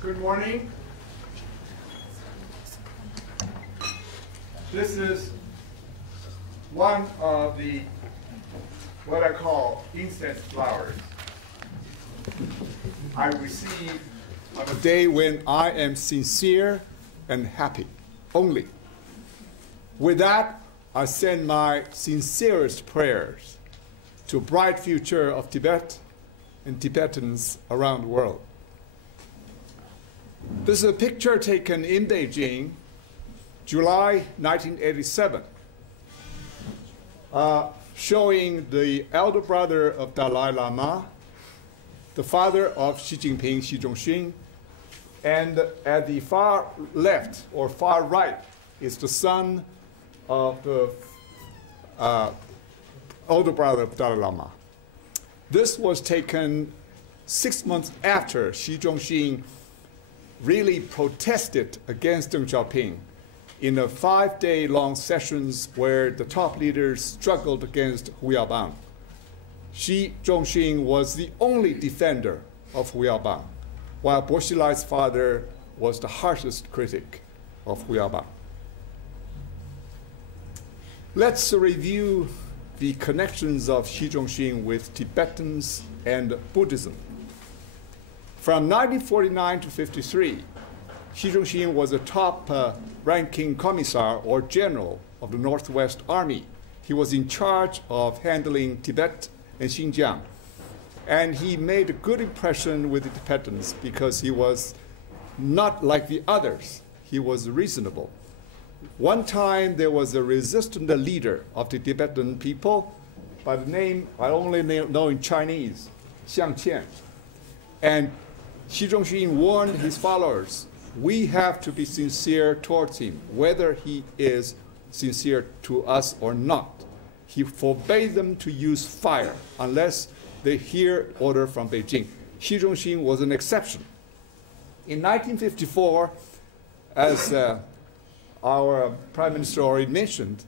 Good morning. This is one of the, what I call incense flowers I receive on a day when I am sincere and happy only. With that, I send my sincerest prayers to a bright future of Tibet and Tibetans around the world. This is a picture taken in Beijing, July 1987, showing the elder brother of Dalai Lama, the father of Xi Jinping, Xi Zhongxun, and at the far left or far right is the son of the older brother of Dalai Lama. This was taken 6 months after Xi Zhongxun really protested against Deng Xiaoping in a 5-day-long sessions where the top leaders struggled against Hu Yaobang. Xi Zhongxun was the only defender of Hu Yaobang, while Bo Xilai's father was the harshest critic of Hu Yaobang. Let's review the connections of Xi Zhongxun with Tibetans and Buddhism. From 1949 to 53, Xi Zhongxun was a top-ranking commissar or general of the Northwest Army. He was in charge of handling Tibet and Xinjiang. And he made a good impression with the Tibetans because he was not like the others. He was reasonable. One time, there was a resistant leader of the Tibetan people by the name I only know in Chinese, Xiang Qian. And Xi Zhongxun warned his followers, we have to be sincere towards him, whether he is sincere to us or not. He forbade them to use fire unless they hear order from Beijing. Xi Zhongxun was an exception. In 1954, as our Prime Minister already mentioned,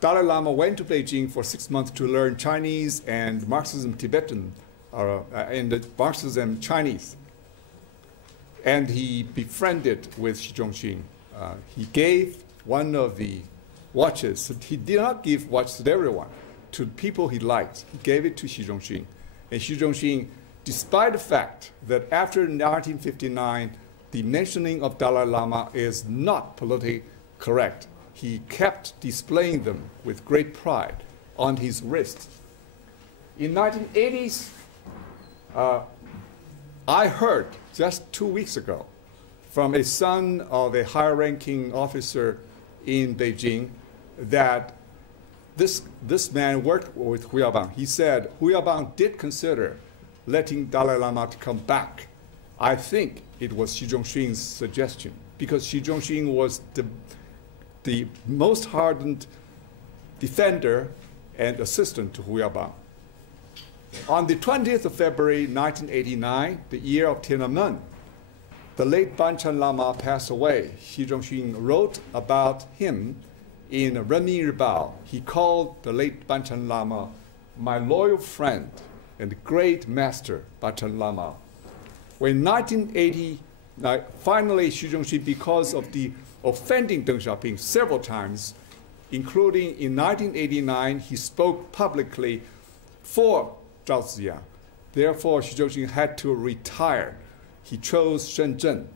Dalai Lama went to Beijing for 6 months to learn Chinese and Marxism Tibetan, and Marxism Chinese. And he befriended with Xi Zhongxun. He gave one of the watches. He did not give watches to everyone, to people he liked. He gave it to Xi Zhongxun. And Xi Zhongxun, despite the fact that after 1959, the mentioning of Dalai Lama is not politically correct, he kept displaying them with great pride on his wrist. In 1980s, I heard just 2 weeks ago from a son of a high-ranking officer in Beijing that this man worked with Hu Yaobang. He said Hu Yaobang did consider letting Dalai Lama to come back. I think it was Xi Zhongxun's suggestion because Xi Zhongxun was the most hardened defender and assistant to Hu Yaobang. On the 20th of February, 1989, the year of Tiananmen, the late Banchan Lama passed away. Xi Zhongxun wrote about him in Renmin Ribao. He called the late Banchan Lama my loyal friend and great master, Banchan Lama. When 1980, finally Xi Zhongxun, because of the offending Deng Xiaoping several times, including in 1989, he spoke publicly for Zhao Ziyang. Therefore, Xi Zhongxun had to retire. He chose Shenzhen.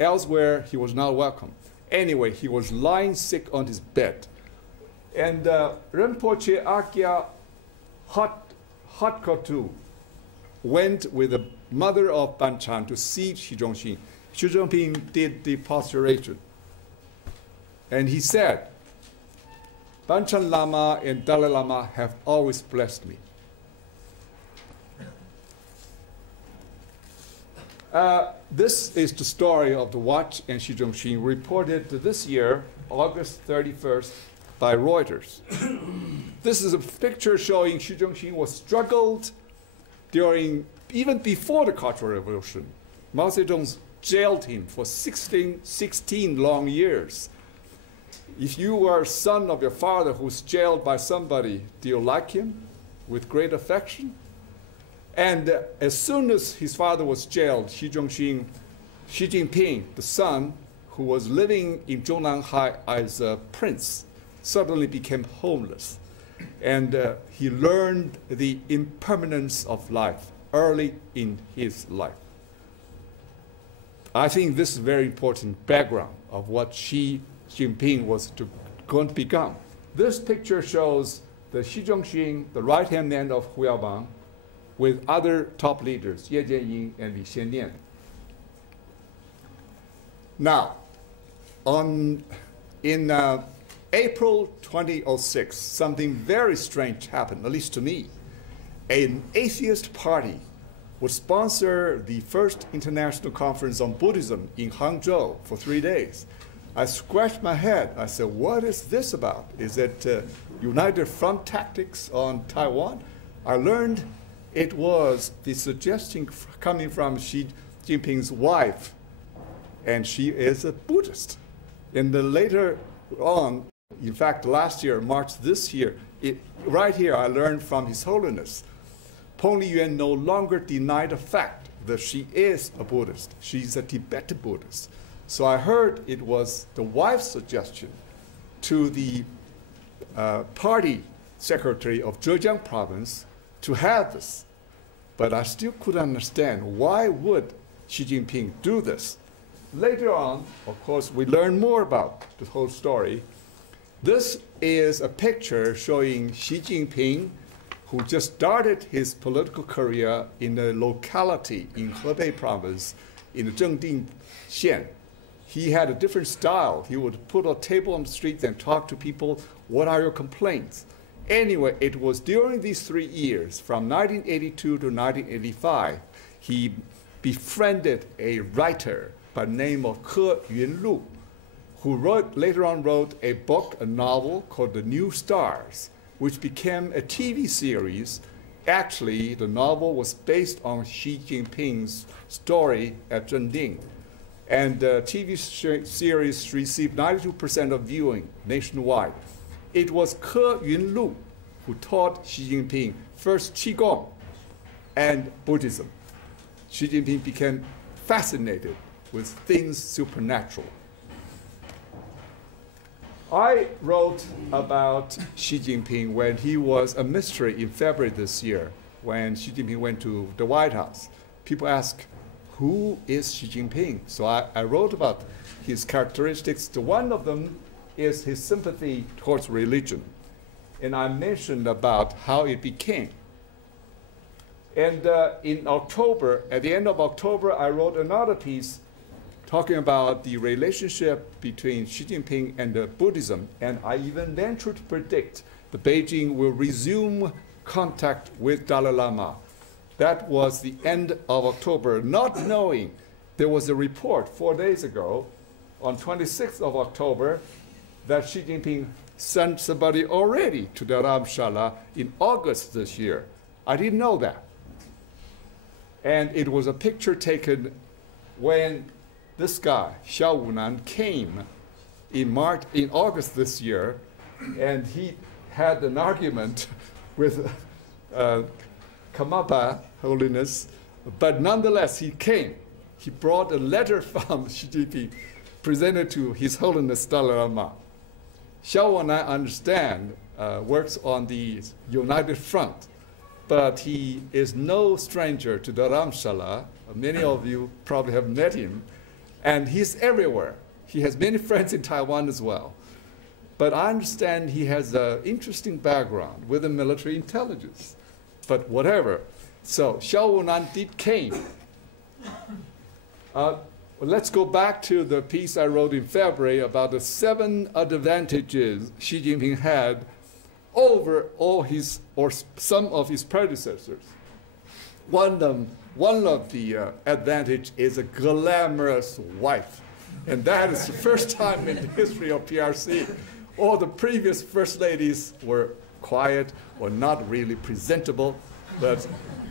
Elsewhere, he was not welcome. Anyway, he was lying sick on his bed. And Rinpoche Akya Hatkotu went with the mother of Banchan to see Xi Zhongxun. Xi Jinping did the posturation. And he said, Banchan Lama and Dalai Lama have always blessed me. This is the story of the watch and Xi Zhongxun, reported this year, August 31st, by Reuters. This is a picture showing Xi Zhongxun was struggled during, even before the Cultural Revolution. Mao Zedong jailed him for 16 long years. If you were a son of your father who's jailed by somebody, do you like him with great affection? And as soon as his father was jailed, Xi Zhongxun Xi Jinping, the son, who was living in Zhongnanhai as a prince, suddenly became homeless. And he learned the impermanence of life early in his life. I think this is a very important background of what Xi Jinping was going to become. This picture shows the Xi Zhongxun, the right-hand man of Hu Yaobang, with other top leaders, Ye Jianying and Li Xiannian. Now, in April 2006, something very strange happened, at least to me. An atheist party would sponsor the first international conference on Buddhism in Hangzhou for 3 days. I scratched my head. I said, what is this about? Is it United Front tactics on Taiwan? I learned it was the suggestion coming from Xi Jinping's wife, and she is a Buddhist. And then later on, in fact, last year, March this year, right here, I learned from His Holiness, Peng Liyuan no longer denied the fact that she is a Buddhist. She's a Tibetan Buddhist. So I heard it was the wife's suggestion to the party secretary of Zhejiang province to have this. But I still couldn't understand why would Xi Jinping do this. Later on, of course, we learn more about the whole story. This is a picture showing Xi Jinping, who just started his political career in a locality in Hebei province, in the Zhengding Xian. He had a different style. He would put a table on the street and talk to people, what are your complaints? Anyway, it was during these 3 years, from 1982 to 1985, he befriended a writer by the name of Ke Yunlu, who later on wrote a book, a novel called The New Stars, which became a TV series. Actually, the novel was based on Xi Jinping's story at Zhengding. And the TV series received 92% of viewing nationwide. It was Ke Yunlu who taught Xi Jinping first Qigong and Buddhism. Xi Jinping became fascinated with things supernatural. I wrote about Xi Jinping when he was a mystery in February this year, when Xi Jinping went to the White House. People ask, who is Xi Jinping? So I wrote about his characteristics. One of them is his sympathy towards religion. And I mentioned about how it became. And in October, at the end of October, I wrote another piece talking about the relationship between Xi Jinping and Buddhism, and I even ventured to predict that Beijing will resume contact with Dalai Lama. That was the end of October, not knowing there was a report 4 days ago, on 26th of October, that Xi Jinping sent somebody already to Dharamshala in August this year. I didn't know that. And it was a picture taken when this guy, Xiao Wunan, came in August this year, and he had an argument with Karmapa, Holiness, but nonetheless he came. He brought a letter from Xi Jinping presented to His Holiness Dalai Lama. Xiao Wunan, I understand, works on the United Front, but he is no stranger to Dharamshala. Many of you probably have met him. And he's everywhere. He has many friends in Taiwan as well. But I understand he has an interesting background with the military intelligence. But whatever. So Xiao Wunan did came. Let's go back to the piece I wrote in February about the 7 advantages Xi Jinping had over all his, or some of his predecessors. One of the advantage is a glamorous wife. And that is the first time in the history of PRC. All the previous first ladies were quiet or not really presentable. But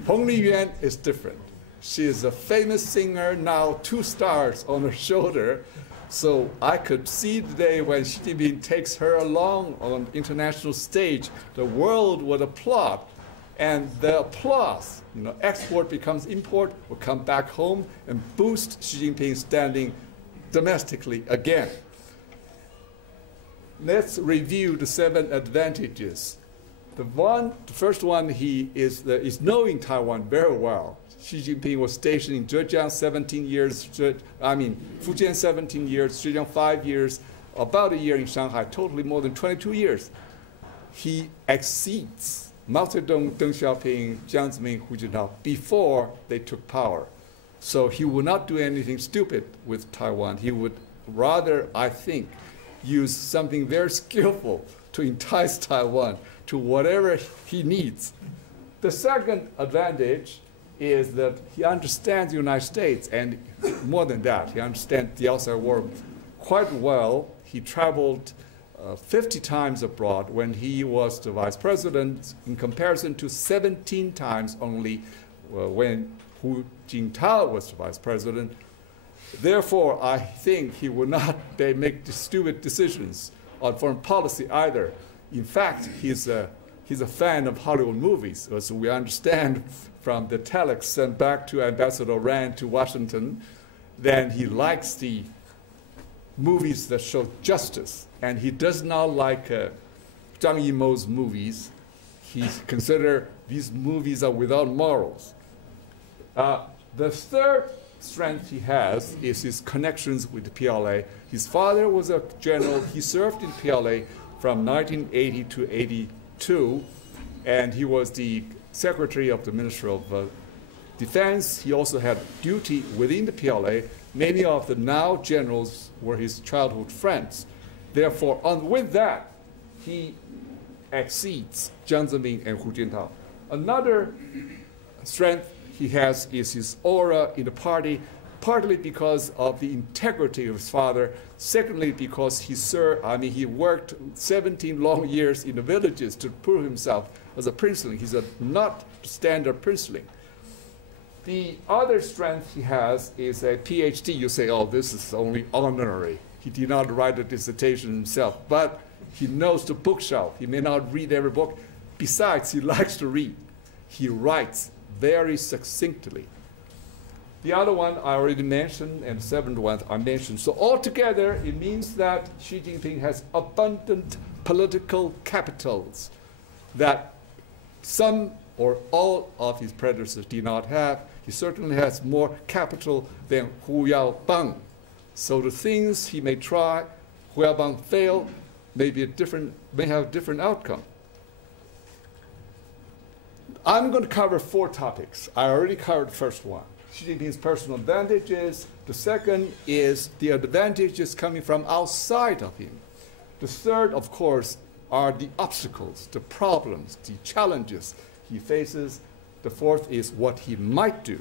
Peng Liyuan is different. She is a famous singer, now 2 stars on her shoulder. So I could see today when Xi Jinping takes her along on the international stage, the world would applaud. And the applause, export becomes import, will come back home and boost Xi Jinping's standing domestically again. Let's review the 7 advantages. The first one, he is knowing Taiwan very well. Xi Jinping was stationed in Zhejiang 17 years, Fujian 17 years, Zhejiang 5 years, about a year in Shanghai, totally more than 22 years. He exceeds Mao Zedong, Deng Xiaoping, Jiang Zemin, Hu Jintao before they took power. So he would not do anything stupid with Taiwan. He would rather, I think, use something very skillful to entice Taiwan to whatever he needs. The second advantage is that he understands the United States, and more than that, he understands the outside world quite well. He traveled 50 times abroad when he was the vice president, in comparison to 17 times only when Hu Jintao was the vice president. Therefore, I think he will not make stupid decisions on foreign policy either. In fact, he's a fan of Hollywood movies, as we understand from the telex sent back to Ambassador Rand to Washington. Then he likes the movies that show justice, and he does not like Zhang Yimou's movies. He considers these movies are without morals. The third strength he has is his connections with the PLA. His father was a general. He served in PLA from 1980 to 82, and he was the secretary of the Ministry of Defense. He also had duty within the PLA. Many of the now generals were his childhood friends. Therefore, with that, he exceeds Jiang Zemin and Hu Jintao. Another strength he has is his aura in the party, partly because of the integrity of his father. Secondly, because he worked 17 long years in the villages to prove himself as a princeling. He's not standard princeling. The other strength he has is a PhD. You say, oh, this is only honorary. He did not write a dissertation himself, but he knows the bookshelf. He may not read every book. Besides, he likes to read. He writes very succinctly. The other one I already mentioned, and the seventh one I mentioned. So altogether, it means that Xi Jinping has abundant political capitals that some or all of his predecessors did not have. He certainly has more capital than Hu Yaobang. So the things he may try, Hu Yaobang fail, may have a different outcome. I'm going to cover 4 topics. I already covered the first one, Xi Jinping's personal advantages. The second is the advantages coming from outside of him. The third, of course, are the obstacles, the problems, the challenges he faces. The fourth is what he might do.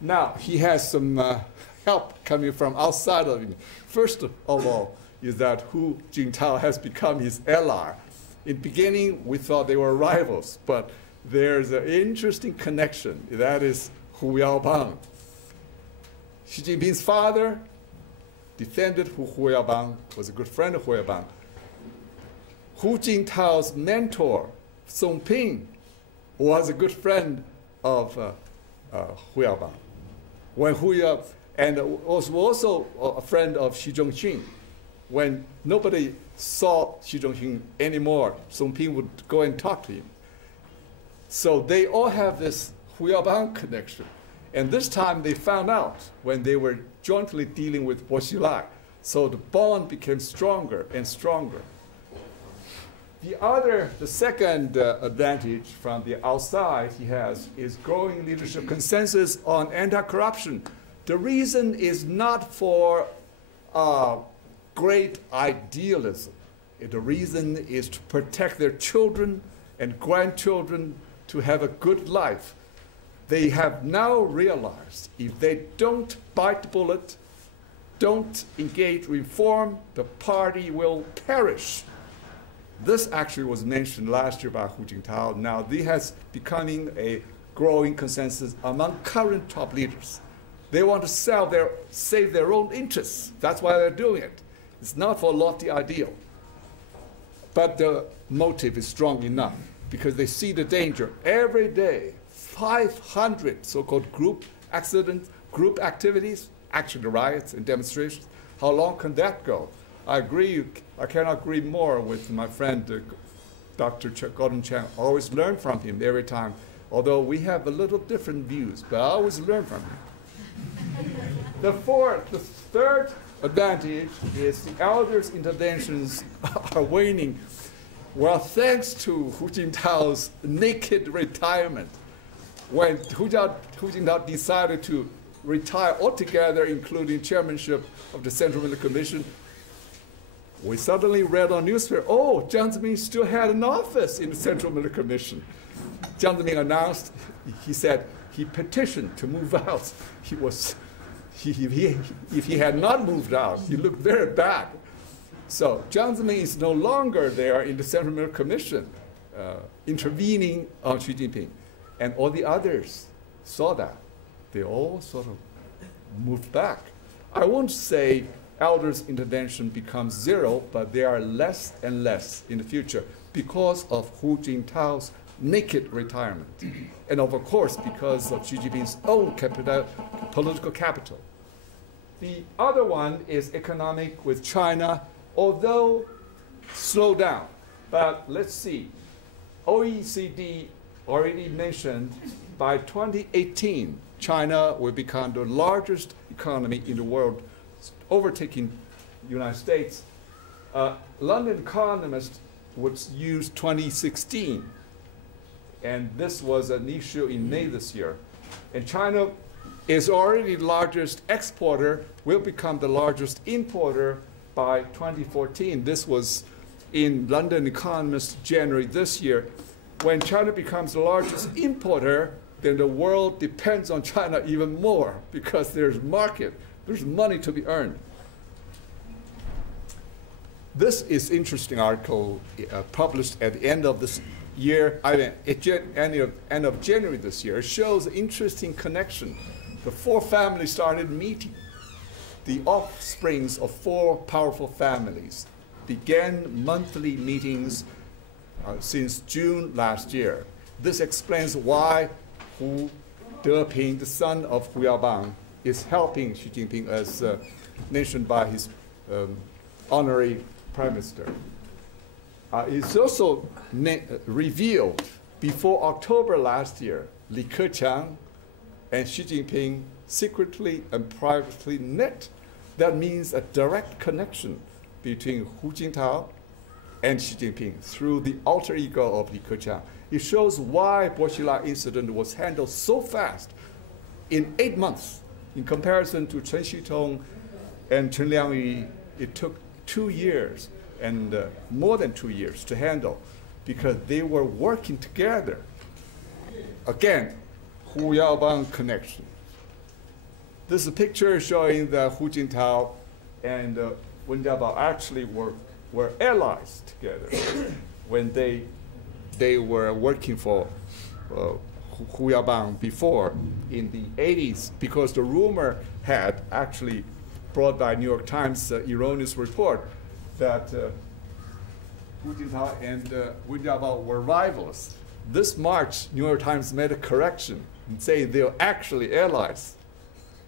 Now, he has some help coming from outside of him. First of all, is that Hu Jintao has become his ally. In the beginning, we thought they were rivals, but there's an interesting connection. That is Hu Yaobang. Xi Jinping's father defended Hu Yaobang, was a good friend of Hu Yaobang. Hu Jintao's mentor, Song Ping, was a good friend of Hu Yaobang. And was also a friend of Xi Zhongxun. When nobody saw Xi Zhongxun anymore, Song Ping would go and talk to him. So they all have this Hu Yaobang connection. And this time they found out when they were jointly dealing with Bo Xilai. So the bond became stronger and stronger. The second advantage from the outside he has is growing leadership consensus on anti-corruption. The reason is not for great idealism. The reason is to protect their children and grandchildren to have a good life. They have now realized if they don't bite the bullet, don't engage reform, the party will perish. This actually was mentioned last year by Hu Jintao. Now, this has becoming a growing consensus among current top leaders. They want to save their own interests. That's why they're doing it. It's not for a lofty ideal. But the motive is strong enough because they see the danger. Every day, 500 so-called group accidents, group activities, actually riots and demonstrations. How long can that go? I agree, I cannot agree more with my friend, Dr. Gordon Chang. I always learn from him every time, although we have a little different views, but I always learn from him. The third advantage is the elders' interventions are waning. Well, thanks to Hu Jintao's naked retirement, when Hu Jintao decided to retire altogether, including chairmanship of the Central Military Commission, we suddenly read on newspaper, oh, Jiang Zemin still had an office in the Central Military Commission. Jiang Zemin announced, he said, he petitioned to move out. If he had not moved out, he looked very bad. So Jiang Zemin is no longer there in the Central Military Commission, intervening on Xi Jinping. And all the others saw that. They all sort of moved back. I won't say elders' intervention becomes zero, but they are less and less in the future because of Hu Jintao's naked retirement. And of course, because of Xi Jinping's own political capital. The other one is economic with China, although slowed down. But let's see. OECD already mentioned by 2018, China will become the largest economy in the world, overtaking the United States. London Economist would use 2016, and this was an issue in May this year. And China is already the largest exporter, will become the largest importer by 2014. This was in London Economist January this year. When China becomes the largest importer, then the world depends on China even more because there's market, there's money to be earned. This is interesting article published at the end of this year, end of January this year. It shows an interesting connection. The four families started meeting. The offsprings of four powerful families began monthly meetings since June last year. This explains why Hu Deping, the son of Hu Yaobang, is helping Xi Jinping as mentioned by his honorary prime minister. It's also revealed before October last year, Li Keqiang and Xi Jinping secretly and privately met. That means a direct connection between Hu Jintao and Xi Jinping through the alter ego of Li Keqiang. It shows why Boxila incident was handled so fast in 8 months. In comparison to Chen Xitong and Chen Liangyu, it took 2 years and more than 2 years to handle because they were working together. Again, Hu Yaobang connection. This is a picture showing that Hu Jintao and Wen Jiabao actually were allies together when they were working for Hu Yaobang before in the 80s, because the rumor had actually brought by New York Times erroneous report that Hu Jintao and Wen Jiabao were rivals. This March, New York Times made a correction and saying they were actually allies.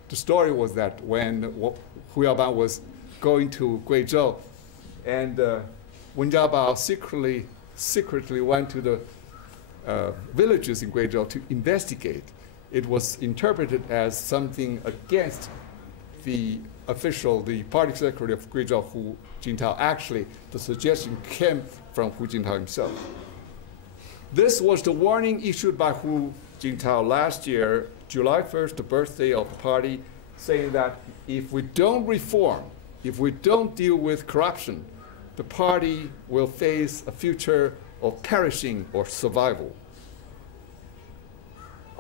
The story was that when Hu Yaobang was going to Guizhou, and Wen Jiabao secretly went to the villages in Guizhou to investigate. It was interpreted as something against the official, the party secretary of Guizhou, Hu Jintao. Actually, the suggestion came from Hu Jintao himself. This was the warning issued by Hu Jintao last year, July 1st, the birthday of the party, saying that if we don't reform, if we don't deal with corruption, the party will face a future of perishing or survival.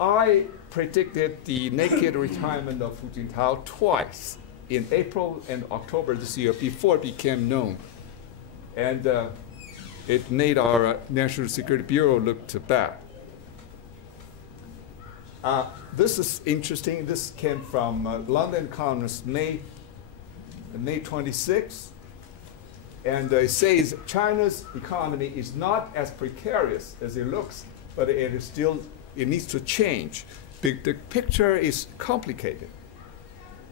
I predicted the naked retirement of Hu Jintao twice, in April and October this year, before it became known. And it made our National Security Bureau look bad. This is interesting. This came from London Economist, May 26. And it says China's economy is not as precarious as it looks, but it needs to change. The picture is complicated.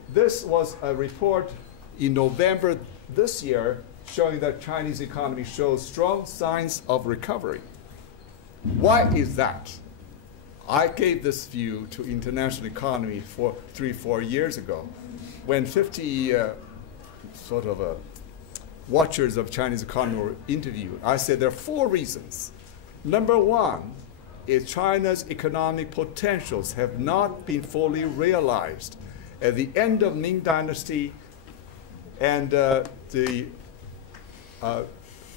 This was a report in November this year showing that Chinese economy shows strong signs of recovery. Why is that? I gave this view to international economy 4 years ago when 50 watchers of Chinese economy were interviewed. I said there are 4 reasons. Number 1 is China's economic potentials have not been fully realized. At the end of Ming Dynasty and the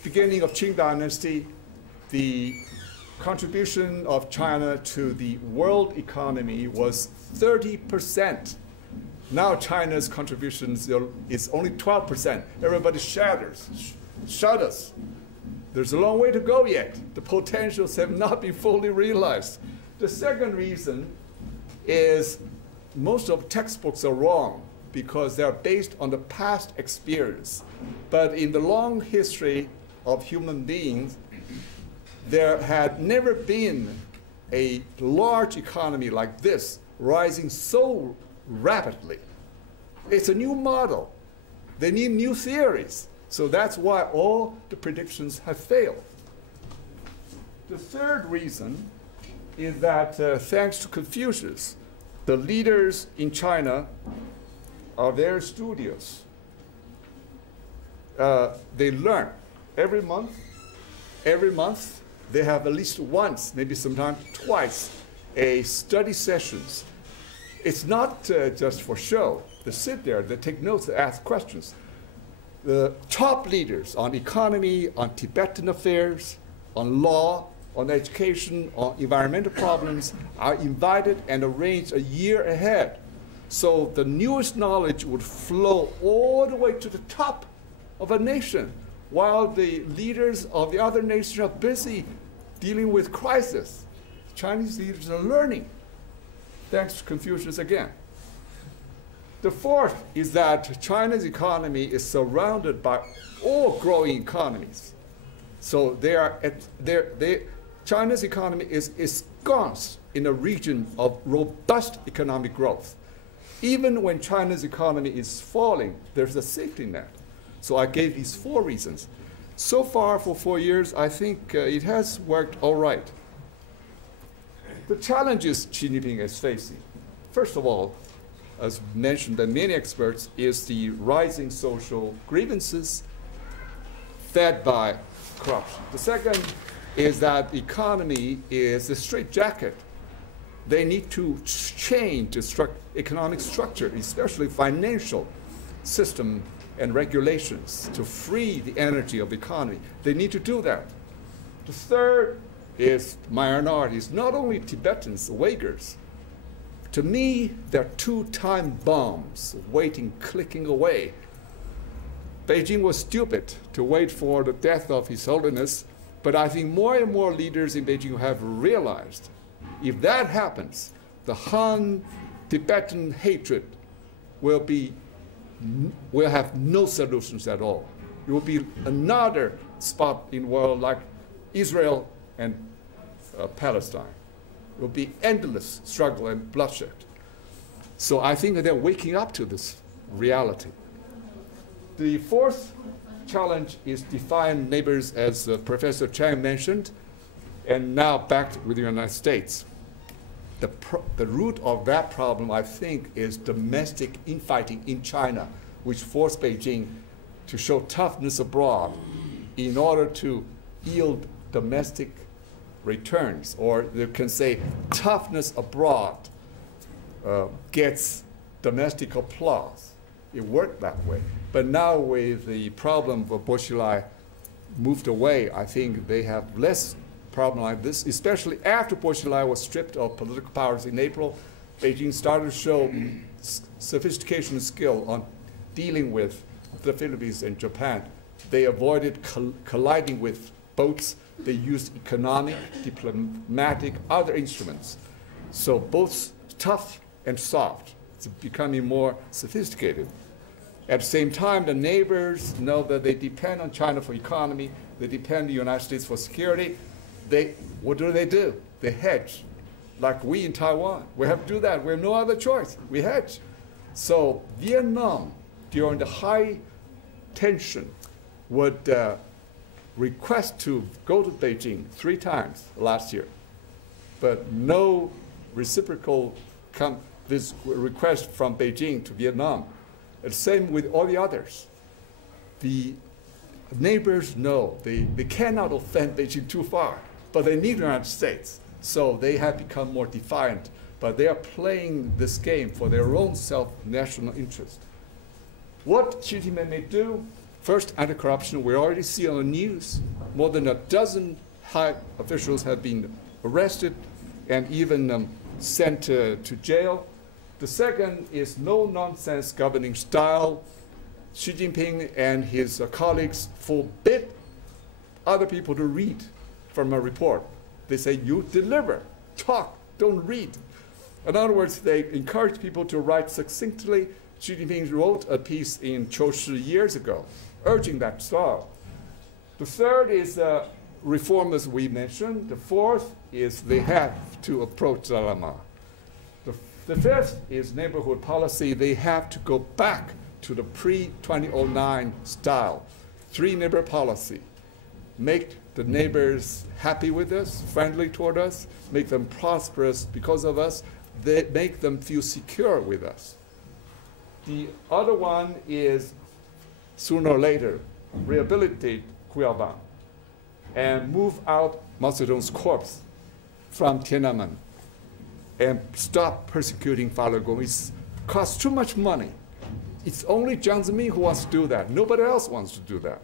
beginning of Qing Dynasty, the contribution of China to the world economy was 30%. Now China's contribution is only 12%. Everybody shudders. There's a long way to go yet. The potentials have not been fully realized. The second reason is most of textbooks are wrong because they are based on the past experience. But in the long history of human beings, there had never been a large economy like this rising so rapidly. It's a new model. They need new theories. So that's why all the predictions have failed. The third reason is that thanks to Confucius, the leaders in China are very studious. They learn every month. Every month, they have at least once, maybe sometimes twice, a study sessions. It's not just for show. They sit there, they take notes, they ask questions. The top leaders on economy, on Tibetan affairs, on law, on education, on environmental problems are invited and arranged a year ahead. So the newest knowledge would flow all the way to the top of a nation, while the leaders of the other nations are busy dealing with crisis. Chinese leaders are learning, thanks to Confucius again. The fourth is that China's economy is surrounded by all growing economies. So China's economy is ensconced in a region of robust economic growth. Even when China's economy is falling, there's a safety net. So I gave these 4 reasons. So far, for 4 years, I think it has worked all right. The challenges Xi Jinping is facing, first of all, as mentioned by many experts, is the rising social grievances fed by corruption. The second is that the economy is a straitjacket. They need to change the economic structure, especially financial system and regulations, to free the energy of the economy. They need to do that. The third is minorities, not only Tibetans, Uyghurs. To me, they're 2 time bombs waiting, clicking away. Beijing was stupid to wait for the death of His Holiness, but I think more and more leaders in Beijing have realized if that happens, the Han-Tibetan hatred will have no solutions at all. It will be another spot in the world like Israel and Palestine. It will be endless struggle and bloodshed. So I think that they're waking up to this reality. The fourth challenge is defiant neighbors, as Professor Chang mentioned, and now back with the United States. The root of that problem, I think, is domestic infighting in China, which forced Beijing to show toughness abroad in order to yield domestic returns, or you can say toughness abroad gets domestic applause. It worked that way. But now with the problem of Boshilai moved away, I think they have less problem like this, especially after Boshilai was stripped of political powers in April. Beijing started to show sophistication and skill on dealing with the Philippines and Japan. They avoided colliding with boats. They used economic, diplomatic, other instruments. So both tough and soft. It's becoming more sophisticated. At the same time, the neighbors know that they depend on China for economy, they depend on the United States for security. What do? They hedge, like we in Taiwan. We have to do that. We have no other choice. We hedge. So Vietnam, during the high tension, would request to go to Beijing 3 times last year, but no reciprocal this request from Beijing to Vietnam. The same with all the others. The neighbors know they cannot offend Beijing too far, but they need the United States. So they have become more defiant, but they are playing this game for their own self-national interest. What Xi Jinping may do, first, anti-corruption. We already see on the news, more than a dozen high officials have been arrested and even sent to jail. The second is no-nonsense governing style. Xi Jinping and his colleagues forbid other people to read from a report. They say, you deliver, talk, don't read. In other words, they encourage people to write succinctly. Xi Jinping wrote a piece in Choushi years ago, urging that style. The third is reform, as we mentioned. The fourth is they have to approach Dalai Lama. The fifth is neighborhood policy. They have to go back to the pre-2009 style. 3 neighbor policy. Make the neighbors happy with us, friendly toward us, make them prosperous because of us, they make them feel secure with us. The other one is, sooner or later, rehabilitate Huiyaobang and move out Mao Zedong's corpse from Tiananmen and stop persecuting Falun Gong. It costs too much money. It's only Jiang Zemin who wants to do that. Nobody else wants to do that.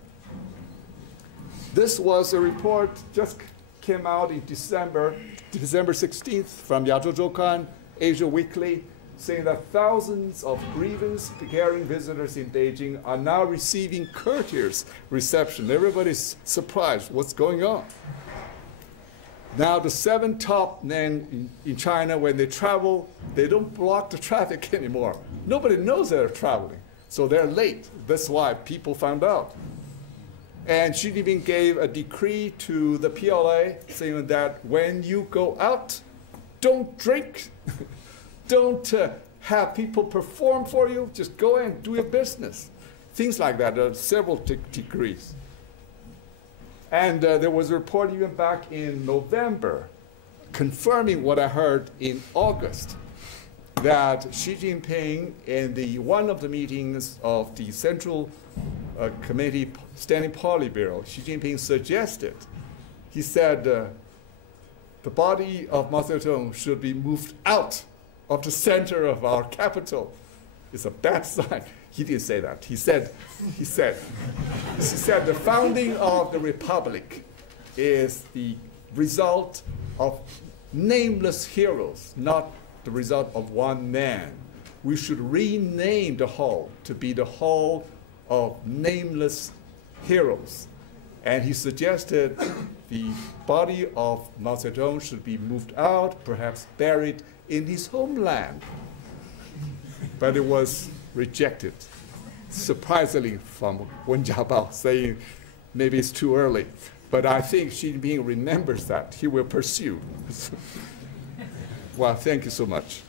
This was a report just came out in December 16th from Yazhou Asia Weekly, saying that thousands of grievance-bearing visitors in Beijing are now receiving courteous reception. Everybody's surprised what's going on. Now, the 7 top men in China, when they travel, they don't block the traffic anymore. Nobody knows they're traveling, so they're late. That's why people found out. And Xi Jinping gave a decree to the PLA saying that when you go out, don't drink, don't have people perform for you, just go and do your business. Things like that. There are several decrees. And there was a report even back in November confirming what I heard in August, that Xi Jinping in one of the meetings of the Central Committee Standing Politburo, Xi Jinping suggested, he said, the body of Mao Zedong should be moved out of the center of our capital. It's a bad sign. He didn't say that. He said the founding of the republic is the result of nameless heroes, not the result of one man. We should rename the hall to be the hall of nameless heroes. And he suggested the body of Mao Zedong should be moved out, perhaps buried in his homeland. But it was rejected, surprisingly, from Wen Jiabao, saying maybe it's too early. But I think Xi Jinping remembers that. He will pursue. Well, thank you so much.